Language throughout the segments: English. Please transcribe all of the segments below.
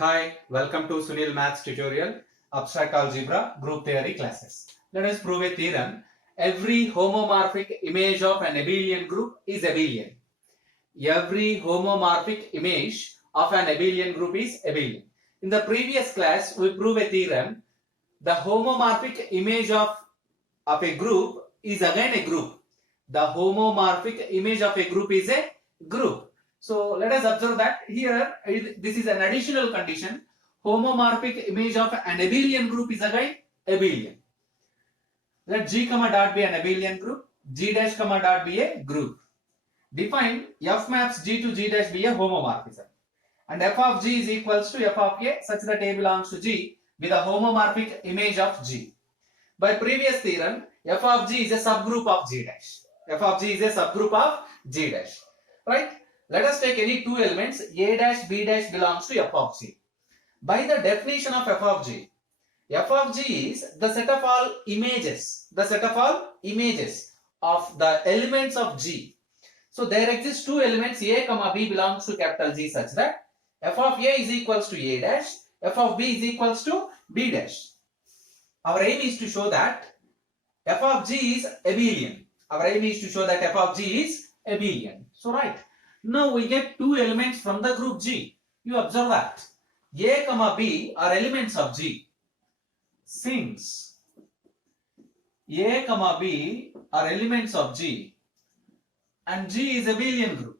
Hi, welcome to Sunil Maths tutorial, Abstract Algebra, Group Theory classes. Let us prove a theorem. Every homomorphic image of an abelian group is abelian. Every homomorphic image of an abelian group is abelian. In the previous class, we proved a theorem. The homomorphic image of a group is again a group. The homomorphic image of a group is a group. So let us observe that here this is an additional condition. Homomorphic image of an abelian group is again abelian. Let G comma dot be an abelian group, G dash comma dot be a group. Define F maps G to G dash be a homomorphism. And F of G is equals to F of A such that A belongs to G with a homomorphic image of G. By previous theorem, F of G is a subgroup of G dash. F of G is a subgroup of G dash. Right? Let us take any two elements, A dash, B dash belongs to F of G. By the definition of F of G is the set of all images, of the elements of G. So there exist two elements, A comma B belongs to capital G such that F of A is equals to A dash, F of B is equals to B dash. Our aim is to show that F of G is abelian. So right. Now we get two elements from the group G. You observe that A comma B are elements of G. Since A comma B are elements of G and G is abelian group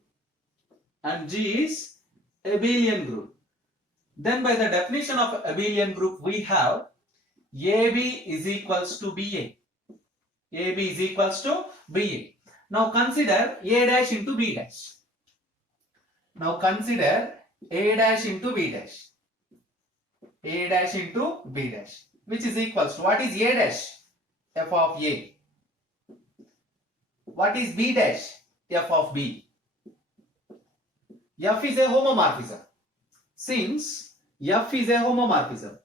then by the definition of abelian group we have AB is equals to BA. Now consider A dash into B dash. Which is equals to, what is A dash? F of A. What is B dash? F of B. F is a homomorphism. Since F is a homomorphism,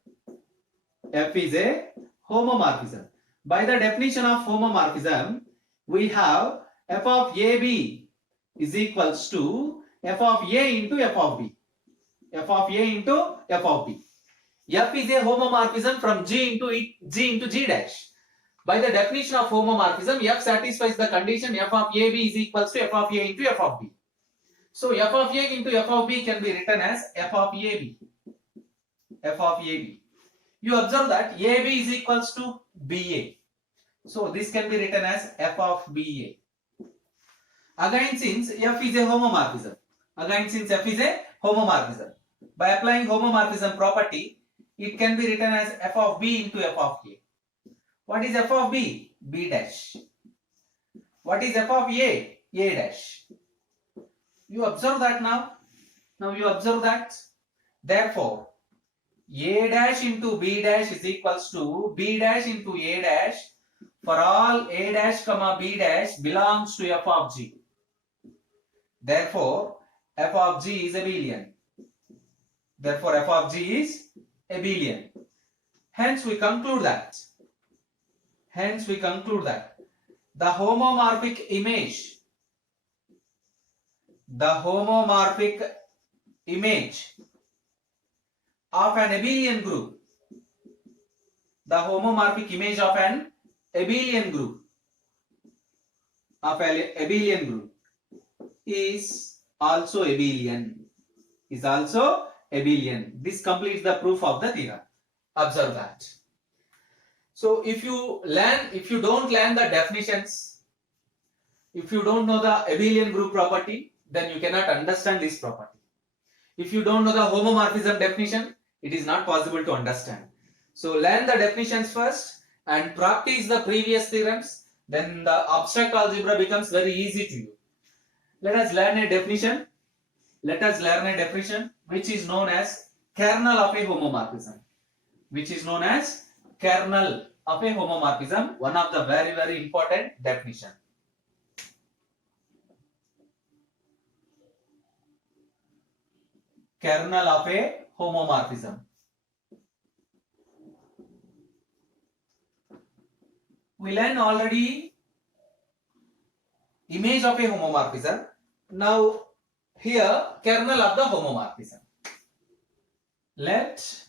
by the definition of homomorphism, we have F of AB is equals to F of A into F of B. F is a homomorphism from G into G dash. By the definition of homomorphism, F satisfies the condition F of AB is equals to F of A into F of B. So F of A into F of B can be written as F of AB. You observe that AB is equals to BA. So this can be written as F of BA. Again, since F is a homomorphism, by applying homomorphism property, it can be written as F of B into F of A. What is F of B? B dash. What is F of A? A dash. You observe that now. Therefore, A dash into B dash is equals to B dash into A dash for all A dash comma B dash belongs to F of G. Therefore, F of G is abelian. Hence, we conclude that the homomorphic image of an abelian group, is also abelian. This completes the proof of the theorem. Observe that. So if you don't learn the definitions, if you don't know the abelian group property, then you cannot understand this property. If you don't know the homomorphism definition, it is not possible to understand. So learn the definitions first and practice the previous theorems, then the abstract algebra becomes very easy to you. Let us learn a definition which is known as kernel of a homomorphism. One of the very, very important definition. Kernel of a homomorphism. We learned already image of a homomorphism. Now here kernel of the homomorphism. Let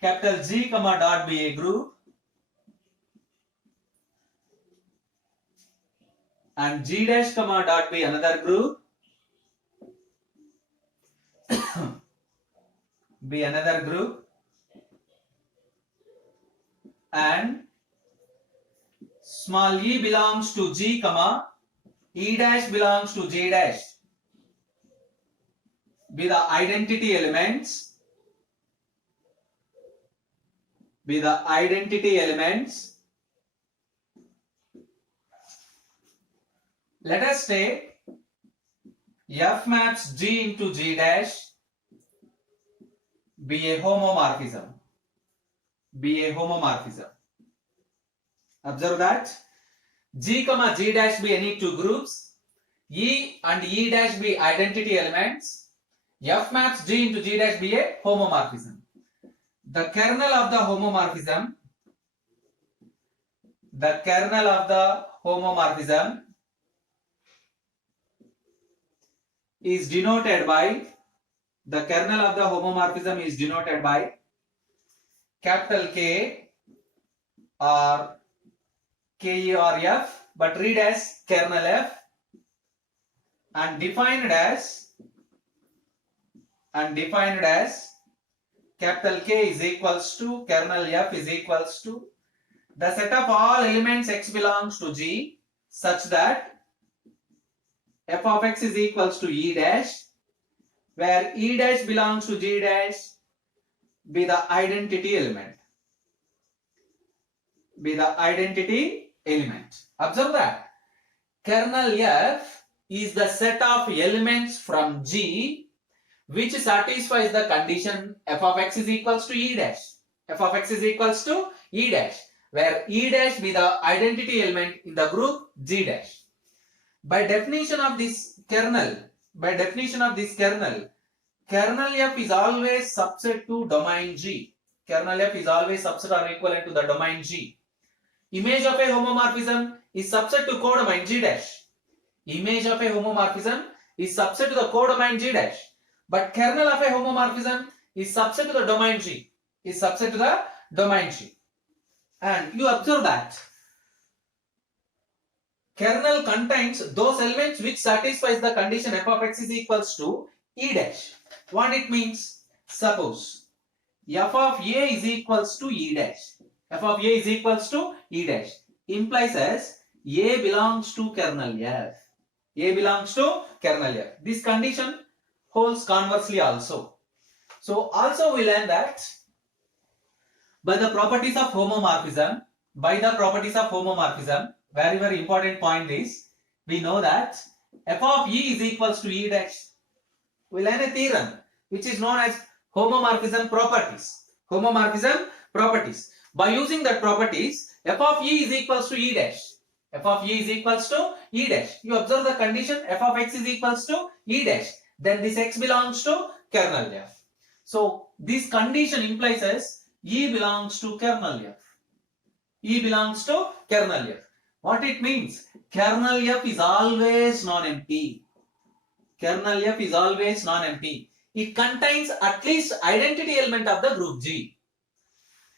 capital G comma dot be a group and G dash comma dot be another group, be another group, and small e belongs to G comma E dash belongs to G dash, be the identity elements, be the identity elements. Let us take F maps G into G dash be a homomorphism, be a homomorphism. Observe that G comma G dash be any two groups, E and E dash be identity elements, F maps G into G dash be a homomorphism. The kernel of the homomorphism, the kernel of the homomorphism is denoted by, the kernel of the homomorphism is denoted by capital K or K or F, but read as kernel F, and defined as capital K is equals to kernel F is equals to the set of all elements X belongs to G such that f of X is equals to E dash, where E dash belongs to G dash, be the identity element, be the identity element. Observe that kernel F is the set of elements from G which satisfies the condition f of X is equals to E dash, f of X is equals to E dash, where E dash be the identity element in the group G dash. By definition of this kernel, kernel F is always subset to domain G. Kernel F is always subset or equivalent to the domain G. Image of a homomorphism is subset to codomain G dash. Image of a homomorphism is subset to the codomain G dash. But kernel of a homomorphism is subset to the domain G. Is subset to the domain G. And you observe that kernel contains those elements which satisfies the condition f of X is equals to E dash. What it means? Suppose f of A is equals to E dash. F of A is equals to E dash implies as A belongs to kernel F. A belongs to kernel F. This condition holds conversely also. So also we learn that by the properties of homomorphism, very very important point is, we know that f of E is equals to E dash. We learn a theorem which is known as homomorphism properties. Homomorphism properties. By using that properties, f of E is equals to E dash. F of E is equals to E dash. You observe the condition f of X is equals to E dash. Then this X belongs to kernel F. So this condition implies as E belongs to kernel F. E belongs to kernel F. What it means? Kernel F is always non-empty. Kernel F is always non-empty. It contains at least identity element of the group G.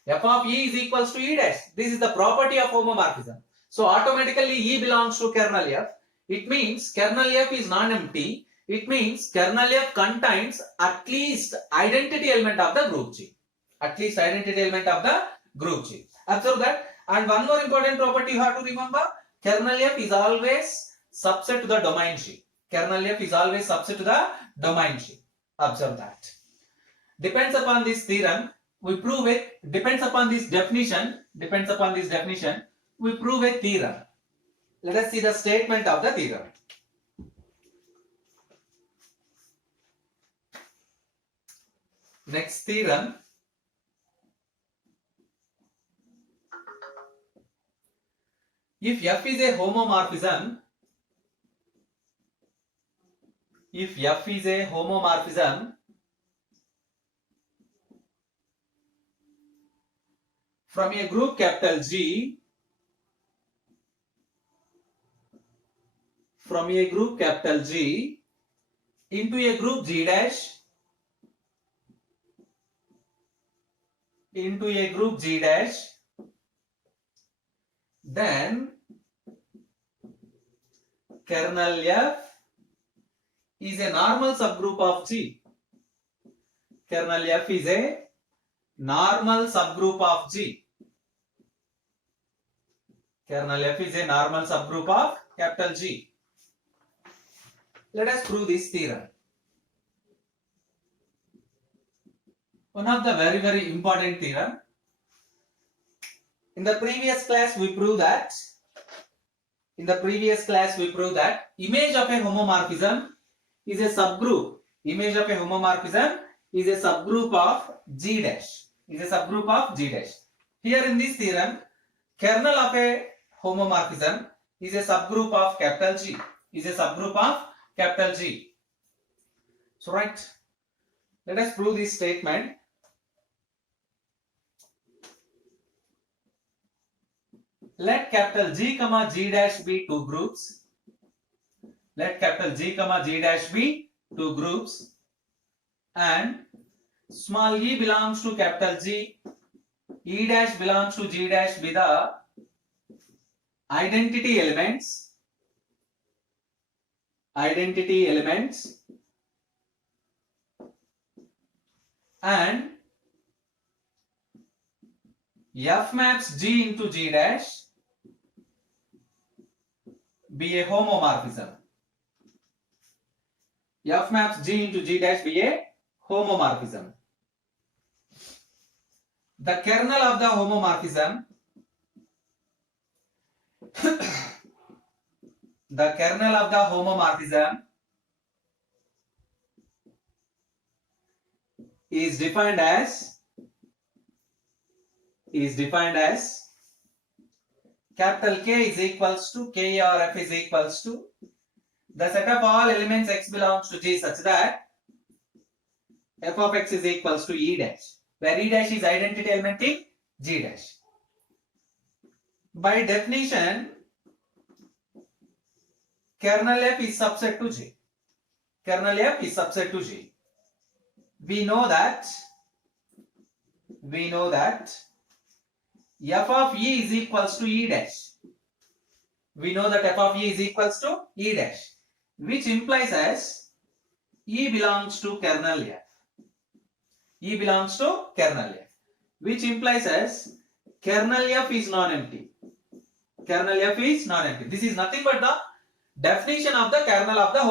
F of E is equals to E dash. This is the property of homomorphism. So automatically E belongs to kernel F. It means kernel F is non-empty. It means kernel F contains at least identity element of the group G. At least identity element of the group G. Observe that. And one more important property you have to remember. Kernel F is always subset to the domain G. Kernel F is always subset to the domain G. Observe that. Depends upon this theorem, we prove it. Depends upon this definition, we prove a theorem. Let us see the statement of the theorem. Next theorem. If F is a homomorphism, from a group capital G, into a group G dash, into a group G dash, then kernel F is a normal subgroup of G. Kernel F is a normal subgroup of G. Kernel F is a normal subgroup of capital G. Let us prove this theorem. One of the very important theorem. In the previous class we proved that image of a homomorphism is a subgroup. Image of a homomorphism is a subgroup of G dash. Here in this theorem, kernel of a homomorphism is a subgroup of capital G. So right, let us prove this statement. Let capital G comma G dash be two groups. Let capital G comma G dash be two groups, and small e belongs to capital G, e dash belongs to G dash be the identity elements, and F maps G into G dash be a homomorphism. F maps G into G dash be a homomorphism. The kernel of the homomorphism is defined as capital K is equals to K or F is equals to the set of all elements X belongs to G such that F of X is equals to E dash, where E dash is identity element in G dash. By definition, kernel F is subset to G. We know that F of E is equals to E dash. Which implies as E belongs to kernel F. Which implies as kernel F is non-empty. This is nothing but the definition of the kernel of the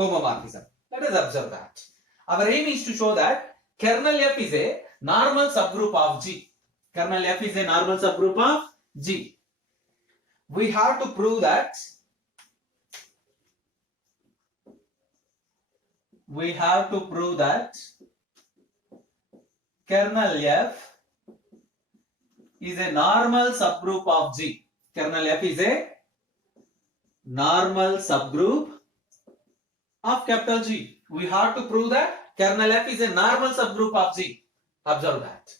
homomorphism. Let us observe that. Our aim is to show that kernel F is a normal subgroup of G. We have to prove that kernel F is a normal subgroup of G. Kernel F is a normal subgroup of capital G. We have to prove that kernel F is a normal subgroup of G. Observe that.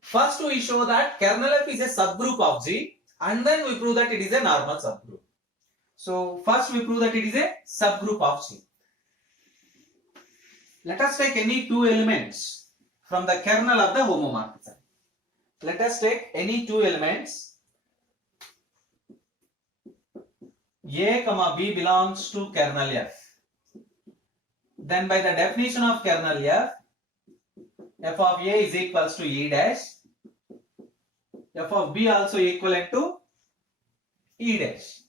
First we show that kernel F is a subgroup of G, and then we prove that it is a normal subgroup. So first we prove that it is a subgroup of G. Let us take any two elements from the kernel of the homomorphism. Let us take any two elements. A comma B belongs to kernel F. Then by the definition of kernel F, F of A is equals to E dash. F of B also equivalent to E dash.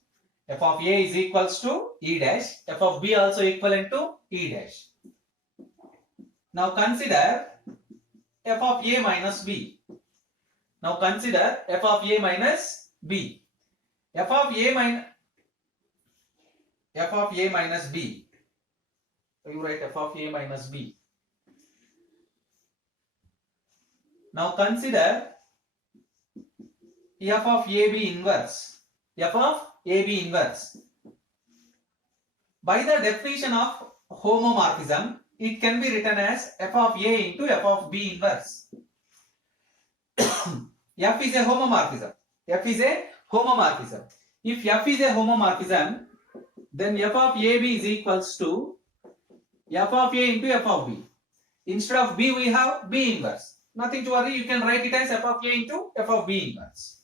F of A is equals to E dash. F of B also equivalent to E dash. Now consider F of A minus B. F of A minus B. You write F of A minus B. Now consider F of AB inverse. By the definition of homomorphism, it can be written as F of A into F of B inverse. F is a homomorphism. If F is a homomorphism, then F of AB is equals to f of a into f of b. Instead of b we have b inverse. Nothing to worry, you can write it as f of a into f of b inverse.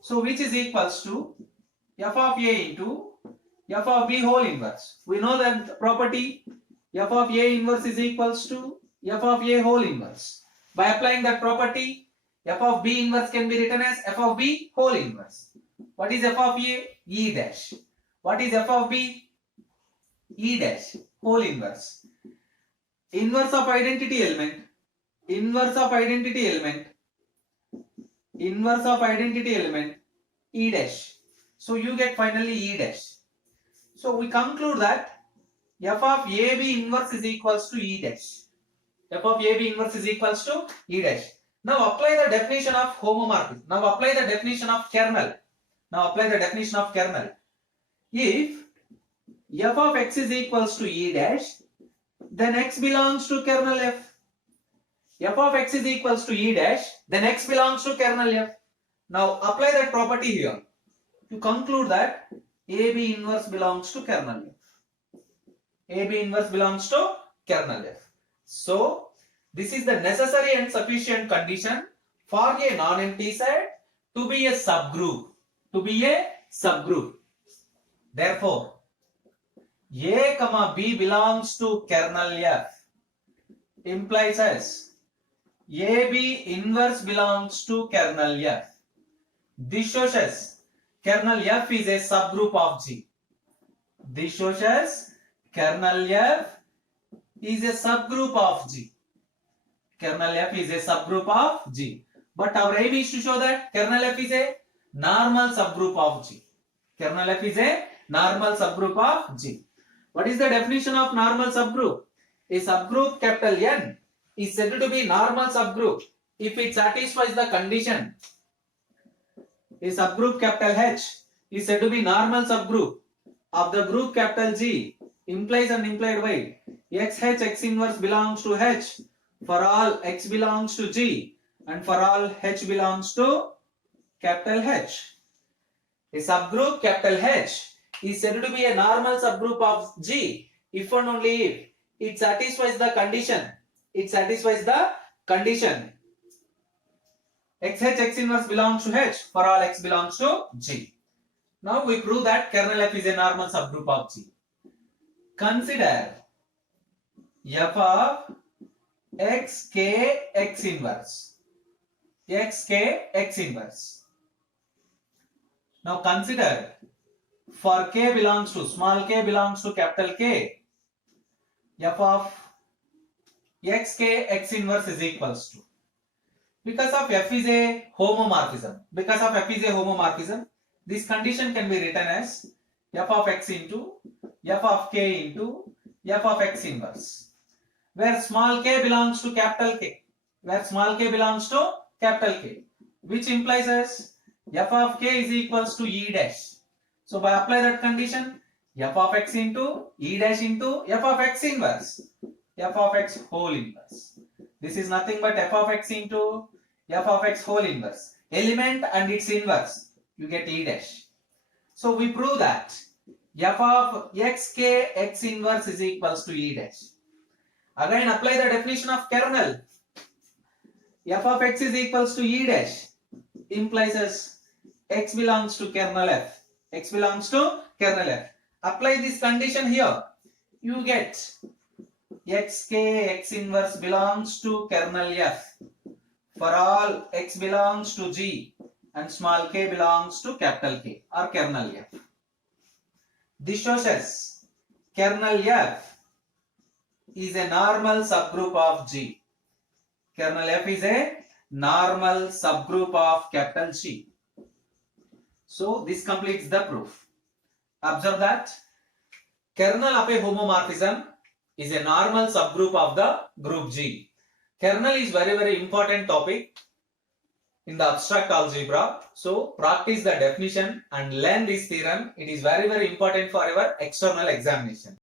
So which is equals to f of a into f of b whole inverse. We know that property f of a inverse is equals to f of a whole inverse. By applying that property, f of b inverse can be written as f of b whole inverse. What is f of a? E dash. What is f of b? E dash whole inverse. Inverse of identity element. Inverse of identity element. Inverse of identity element. E dash. So you get finally E dash. So we conclude that f of AB inverse is equals to E dash. F of AB inverse is equals to E dash. Now apply the definition of homomorphism. Now apply the definition of kernel. If f of x is equals to E dash, then x belongs to kernel f. F of x is equals to E dash, then x belongs to kernel f. Now apply that property here. To conclude that AB inverse belongs to kernel f. AB inverse belongs to kernel f. So this is the necessary and sufficient condition for a non-empty set to be a subgroup. Therefore, A, B belongs to kernel f implies as AB inverse belongs to kernel f. This shows us kernel f is a subgroup of G. This shows us kernel f is a subgroup of G. Kernel f is a subgroup of G. But our aim is to show that kernel f is a normal subgroup of G. Kernel f is a normal subgroup of G. What is the definition of normal subgroup? A subgroup capital N is said to be normal subgroup if it satisfies the condition. A subgroup capital H is said to be normal subgroup of the group capital G implies and implied by x h x inverse belongs to H for all x belongs to G and for all H belongs to capital H. A subgroup capital H is said to be a normal subgroup of G if and only if it satisfies the condition. X h x inverse belongs to H for all x belongs to G. Now we prove that kernel f is a normal subgroup of G. Consider f of x k x inverse. Now consider for k belongs to small k belongs to capital K, f of x k x inverse is equals to, because of f is a homomorphism, this condition can be written as f of x into f of k into f of x inverse, where small k belongs to capital K, which implies as f of k is equals to E dash. So by apply that condition, f of x into E dash into f of x inverse, f of x whole inverse. This is nothing but f of x into f of x whole inverse. Element and its inverse, you get E dash. So we prove that f of x k x inverse is equals to E dash. Again apply the definition of kernel. F of x is equals to E dash implies as x belongs to kernel f. Apply this condition here. You get x k x inverse belongs to kernel f for all x belongs to G and small k belongs to capital K or kernel f. This shows us kernel f is a normal subgroup of G. Kernel f is a normal subgroup of capital G. So this completes the proof. Observe that kernel of a homomorphism is a normal subgroup of the group G. Kernel is very important topic in the abstract algebra. So practice the definition and learn this theorem. It is very important for your external examination.